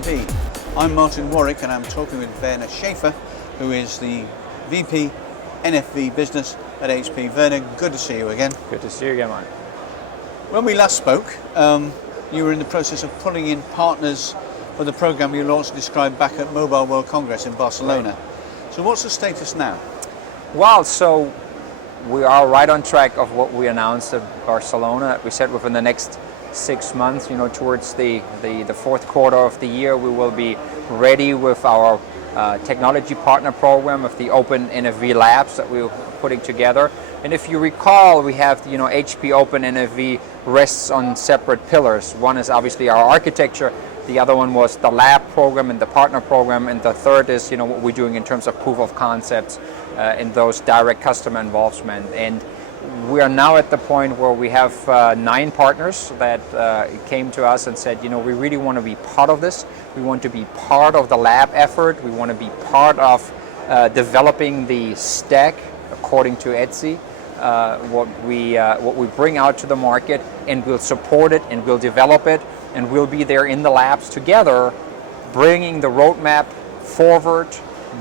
TelecomTV. I'm Martin Warwick and I'm talking with Werner Schaefer, who is the VP NFV Business at HP. Werner, good to see you again. Good to see you again, Martin. When we last spoke, you were in the process of pulling in partners for the program you launched and described back at Mobile World Congress in Barcelona. Right. So what's the status now? Well, so we are right on track of what we announced at Barcelona. We said within the next 6 months, towards the fourth quarter of the year, we will be ready with our technology partner program of the Open NFV Labs that we're putting together. And if you recall, we have HP Open NFV rests on separate pillars. One is obviously our architecture. The other one was the lab program and the partner program, and the third is what we're doing in terms of proof of concepts in those direct customer involvement. And we are now at the point where we have 9 partners that came to us and said, we really want to be part of this. We want to be part of the lab effort. We want to be part of developing the stack according to ETSI, what we bring out to the market, and we'll support it and we'll develop it, and we'll be there in the labs together, bringing the roadmap forward,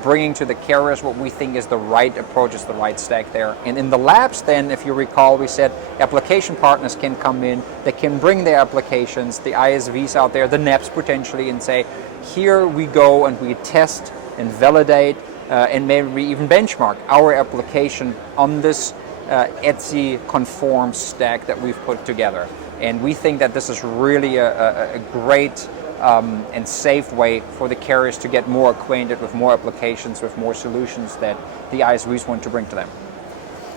bringing to the carriers what we think is the right approach, is the right stack there. And in the labs then, if you recall, we said application partners can come in, they can bring their applications, the ISVs out there, the NEPs potentially, and say, here we go and we test and validate and maybe even benchmark our application on this ETSI conform stack that we've put together. And we think that this is really a great and safe way for the carriers to get more acquainted with more applications, with more solutions that the ISVs want to bring to them.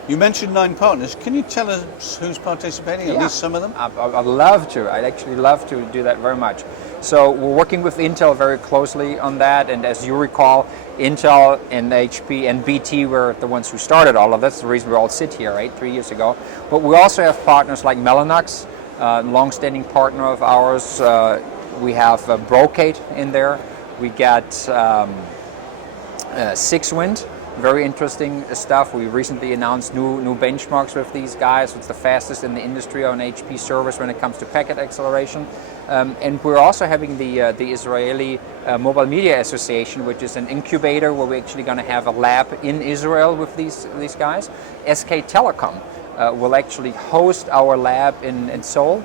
You mentioned 9 partners. Can you tell us who's participating, at least some of them? I'd love to. I'd actually love to do that very much. So we're working with Intel very closely on that, and as you recall, Intel and HP and BT were the ones who started all of this. The reason we all sit here, right, 3 years ago. But we also have partners like Mellanox, long-standing partner of ours. We have Brocade in there. We got 6Wind, very interesting stuff. We recently announced new benchmarks with these guys. It's the fastest in the industry on HP servers when it comes to packet acceleration. And we're also having the Israeli Mobile Media Association, which is an incubator where we're actually going to have a lab in Israel with these guys. SK Telecom will actually host our lab in Seoul.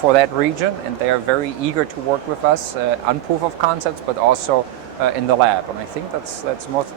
For that region, and they are very eager to work with us on proof of concepts, but also in the lab. And I think that's most,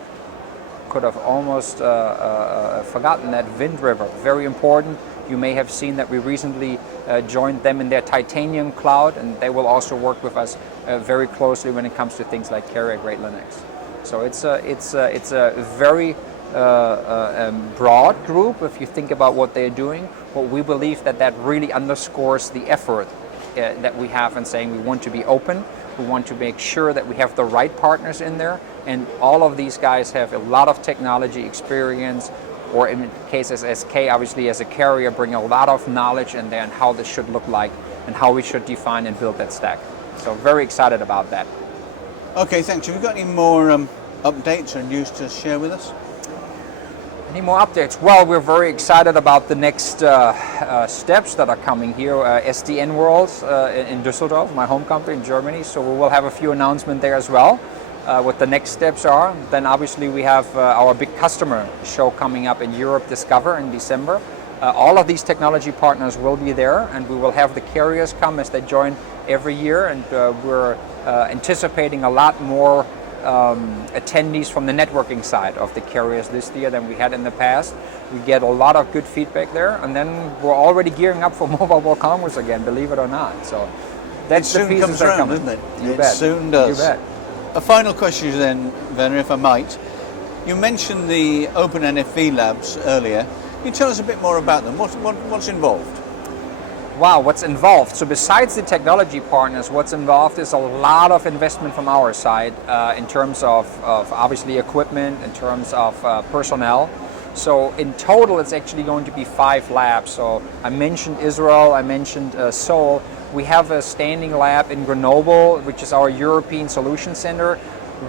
could have almost forgotten that Wind River, very important. You may have seen that we recently joined them in their Titanium cloud, and they will also work with us very closely when it comes to things like carrier-grade Linux. So it's a very broad group if you think about what they're doing, but we believe that really underscores the effort that we have in saying we want to be open, we want to make sure that we have the right partners in there, and all of these guys have a lot of technology experience, or in cases SK, obviously as a carrier, bring a lot of knowledge in there and how this should look like and how we should define and build that stack. So very excited about that. Okay, thanks. Have you got any more updates or news to share with us? Any more updates? Well, we're very excited about the next steps that are coming here. SDN World in Düsseldorf, my home country in Germany. So we will have a few announcements there as well, what the next steps are. Then obviously we have our big customer show coming up in Europe, Discover, in December. All of these technology partners will be there, and we will have the carriers come as they join every year, and we're anticipating a lot more attendees from the networking side of the carriers this year than we had in the past. We get a lot of good feedback there, and then we're already gearing up for Mobile World Congress again, believe it or not. So that's the pieces that come, isn't it? You it bet. Soon does. You bet. A final question then, Werner, if I might. You mentioned the Open NFV Labs earlier. Can you tell us a bit more about them? What's involved? Wow, what's involved? So besides the technology partners, what's involved is a lot of investment from our side in terms of obviously equipment, in terms of personnel. So in total, it's actually going to be 5 labs. So I mentioned Israel, I mentioned Seoul. We have a standing lab in Grenoble, which is our European Solution Center.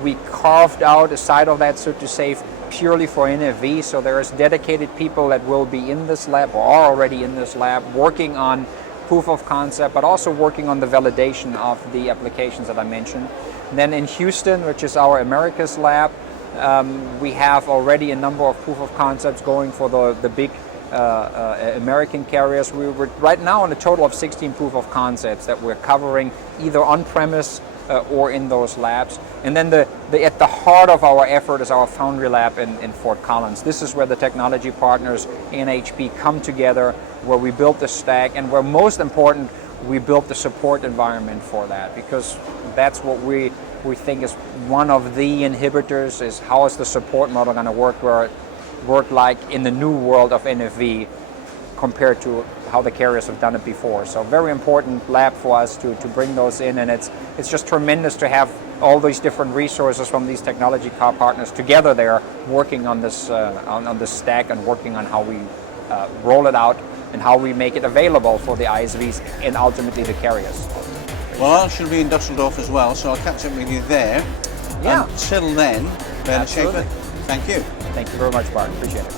We carved out a side of that, so to say, purely for NFV. So there's dedicated people that will be in this lab or are already in this lab working on proof of concept, but also working on the validation of the applications that I mentioned. And then in Houston, which is our Americas lab, we have already a number of proof of concepts going for the big American carriers. We're right now on a total of 16 proof of concepts that we're covering either on-premise or in those labs. And then at the heart of our effort is our Foundry Lab in Fort Collins. This is where the technology partners in HP come together, where we built the stack, and where most important, we built the support environment for that, because that's what we think is one of the inhibitors, is how is the support model going to work like in the new world of NFV compared to how the carriers have done it before. So very important lab for us to bring those in, and it's just tremendous to have all these different resources from these technology car partners together there working on this on this stack and working on how we roll it out and how we make it available for the ISVs and ultimately the carriers. Well, I shall be in Dusseldorf as well, so I'll catch up with you there. Yeah. Until then, Ben Schaefer, thank you. Thank you very much, Bart. Appreciate it.